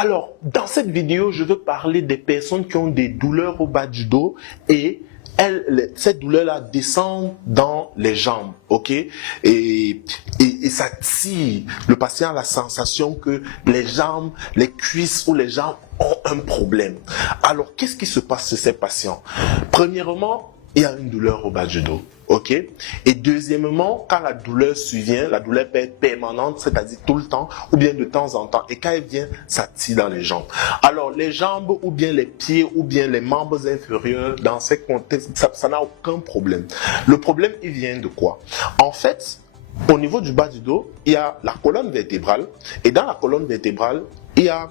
Alors, dans cette vidéo, je veux parler des personnes qui ont des douleurs au bas du dos et cette douleur-là descend dans les jambes, ok? Et ça tire. Le patient a la sensation que les jambes, les cuisses ou les jambes ont un problème. Alors, qu'est-ce qui se passe chez ces patients? Premièrement, il y a une douleur au bas du dos. Ok. Et deuxièmement, quand la douleur survient, la douleur peut être permanente, c'est-à-dire tout le temps, ou bien de temps en temps. Et quand elle vient, ça tire dans les jambes. Alors, les jambes, ou bien les pieds, ou bien les membres inférieurs, dans ces contextes, ça n'a aucun problème. Le problème, il vient de quoi? En fait, au niveau du bas du dos, il y a la colonne vertébrale. Et dans la colonne vertébrale, il y a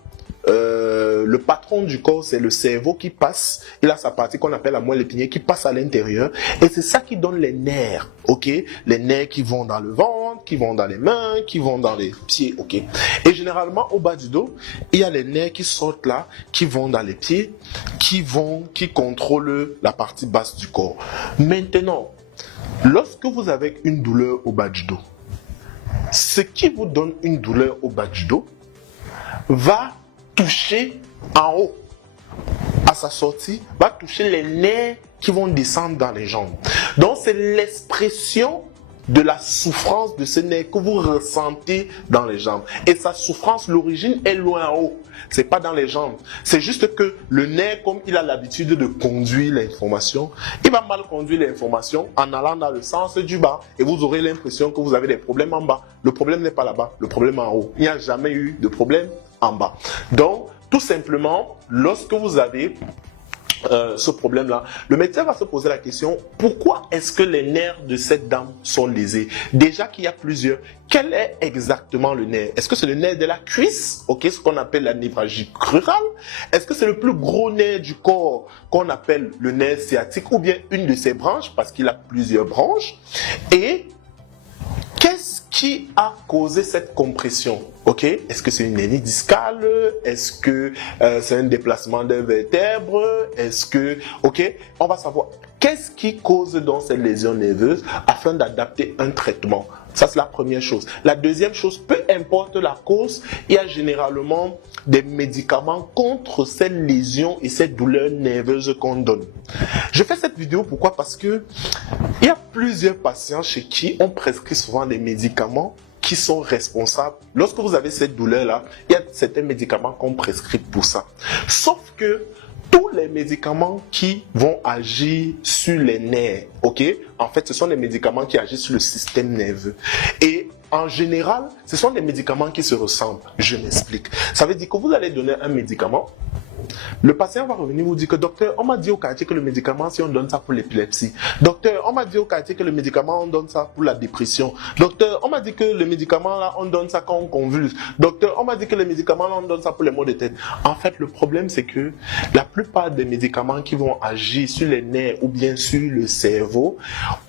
le patron du corps, c'est le cerveau qui passe. Il a sa partie qu'on appelle la moelle épinière qui passe à l'intérieur. Et c'est ça qui donne les nerfs, ok? Les nerfs qui vont dans le ventre, qui vont dans les mains, qui vont dans les pieds, ok? Et généralement, au bas du dos, il y a les nerfs qui sortent là, qui vont dans les pieds, qui contrôlent la partie basse du corps. Maintenant, lorsque vous avez une douleur au bas du dos, ce qui vous donne une douleur au bas du dos va toucher en haut, à sa sortie, va toucher les nerfs qui vont descendre dans les jambes. Donc, c'est l'expression de la souffrance de ce nerf que vous ressentez dans les jambes. Et sa souffrance, l'origine est loin en haut. C'est pas dans les jambes. C'est juste que le nerf, comme il a l'habitude de conduire l'information, il va mal conduire l'information en allant dans le sens du bas. Et vous aurez l'impression que vous avez des problèmes en bas. Le problème n'est pas là-bas, le problème est en haut. Il n'y a jamais eu de problème en bas. Donc, tout simplement, lorsque vous avez ce problème-là, le médecin va se poser la question, pourquoi est-ce que les nerfs de cette dame sont lésés? Déjà qu'il y a plusieurs. Quel est exactement le nerf? Est-ce que c'est le nerf de la cuisse, ok, ce qu'on appelle la névralgie crurale? Est-ce que c'est le plus gros nerf du corps qu'on appelle le nerf sciatique ou bien une de ses branches parce qu'il a plusieurs branches? Et qu'est-ce qui a causé cette compression? Ok, est-ce que c'est une hernie discale? Est-ce que c'est un déplacement de vertèbres? Est-ce que, ok, on va savoir qu'est-ce qui cause donc cette lésion nerveuse afin d'adapter un traitement. Ça, c'est la première chose. La deuxième chose, peu importe la cause, il y a généralement des médicaments contre cette lésion et cette douleur nerveuse qu'on donne. Je fais cette vidéo pourquoi? Parce que il y a plusieurs patients chez qui on prescrit souvent des médicaments qui sont responsables. Lorsque vous avez cette douleur-là, il y a certains médicaments qu'on prescrit pour ça. Sauf que tous les médicaments qui vont agir sur les nerfs, ok, en fait, ce sont des médicaments qui agissent sur le système nerveux. Et en général, ce sont des médicaments qui se ressemblent. Je m'explique. Ça veut dire que vous allez donner un médicament. Le patient va revenir vous dire que docteur, on m'a dit au quartier que le médicament, si on donne ça pour l'épilepsie. Docteur, on m'a dit au quartier que le médicament, on donne ça pour la dépression. Docteur, on m'a dit que le médicament là, on donne ça quand on convulse. Docteur, on m'a dit que le médicament là, on donne ça pour les maux de tête. En fait, le problème, c'est que la plupart des médicaments qui vont agir sur les nerfs ou bien sur le cerveau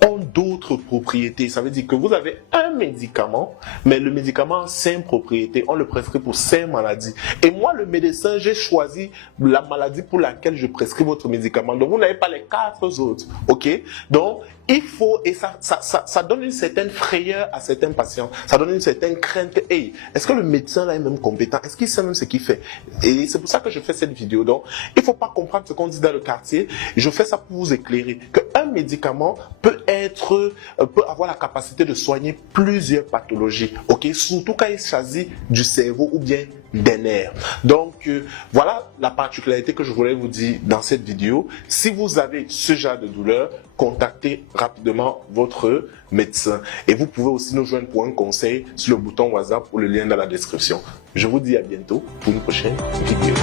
ont d'autres propriétés. Ça veut dire que vous avez un médicament, mais le médicament a 5 propriétés. On le prescrit pour 5 maladies. Et moi, le médecin, j'ai choisi la maladie pour laquelle je prescris votre médicament. Donc, vous n'avez pas les 4 autres. OK? Donc, il faut, et ça donne une certaine frayeur à certains patients. Ça donne une certaine crainte que, hey, est-ce que le médecin là est même compétent? Est-ce qu'il sait même ce qu'il fait? Et c'est pour ça que je fais cette vidéo. Donc, il ne faut pas comprendre ce qu'on dit dans le quartier. Je fais ça pour vous éclairer. Qu'un médicament peut avoir la capacité de soigner plusieurs pathologies. OK? Surtout quand il s'agit du cerveau ou bien des nerfs. Donc, voilà la particularité que je voulais vous dire dans cette vidéo. Si vous avez ce genre de douleur, contactez rapidement votre médecin. Et vous pouvez aussi nous joindre pour un conseil sur le bouton WhatsApp ou le lien dans la description. Je vous dis à bientôt pour une prochaine vidéo.